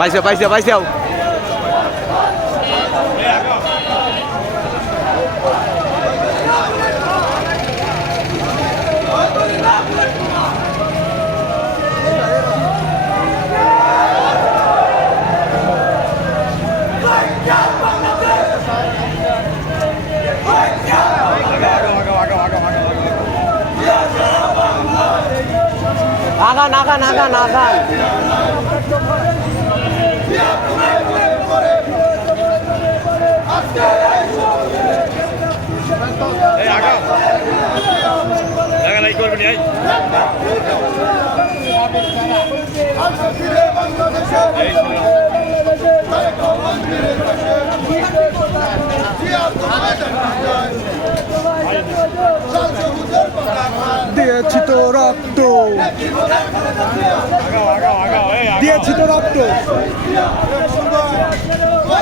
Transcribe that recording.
Vai, Del, Vai! Del, Vai! Del. Nakan, nakan, nakan, nakan. দিয়েছি তো রক্ত। দিয়েছি তো রক্ত।